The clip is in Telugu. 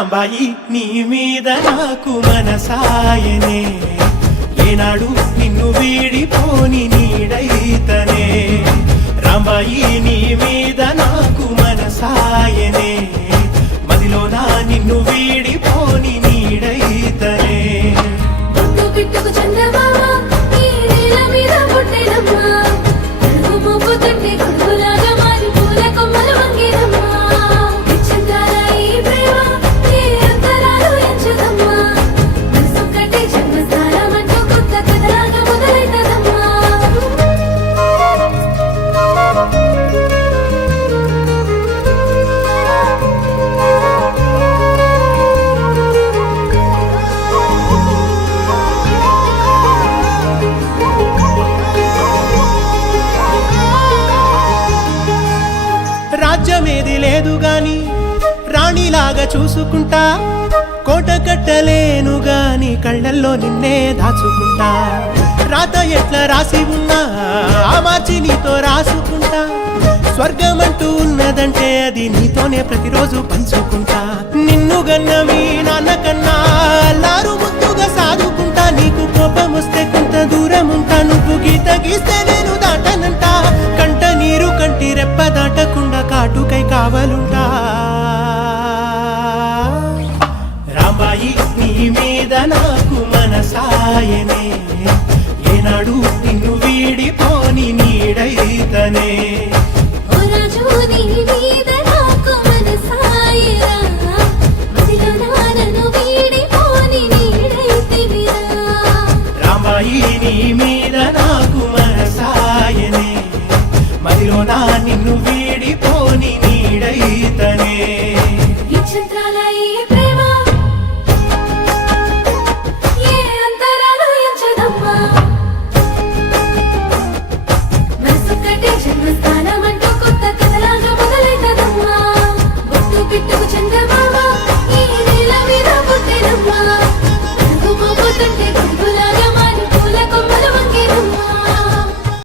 రాంబాయి నీ మీద నాకు మనసాయనే ఏనాడు నిన్ను వీడిపోని నీడైతనే రాంబాయి నీ మీద నాకు మనసాయనే మదిలోన నిన్ను వీడిపోని నీడైతనే బొట్టు పిట్టుకు చందమామ ఈ నేల మీద పుట్టెనమ్మా అడుగు మోపు తట్టి గొడుగులాగా మారి పూల కొమ్మలు వంగేనమ్మా నిశ్చందాల ఈ ప్రేమ ఏ అంతరాలు ఎంచుదమ్మా మనసు కట్టి జన్మస్థానం అంటూ కొత్త కథలాగా మొదలైతదమ్మా రాజ్యమేది లేదు గాని రాణిలాగా చూసుకుంటా కోట కట్టలేను గాని కళ్ళల్లో నిన్నే దాచుకుంటా రాత ఎట్లా రాసి ఉన్నా ఆ మార్చి నీతో రాసుకుంటా స్వర్గమంటూ ఉన్నదంటే అది నీతోనే ప్రతిరోజు పంచుకుంటా నిన్ను గన్న మీ నాన్న కన్నా లారు ముద్దుగా సాదుకుంటా నీకు కోపం వస్తే కొంత దూరం ఉంటా నువ్వు గీత గీస్తే నేను దాటనంట కంట నీరు కంటి రెప్ప దాటకుండా కాటుకై కావలుంటా రాంబాయి నీ మీద నాకు మనసాయనే ఏనాడు నిన్ను వీడిపోని నీడైతనే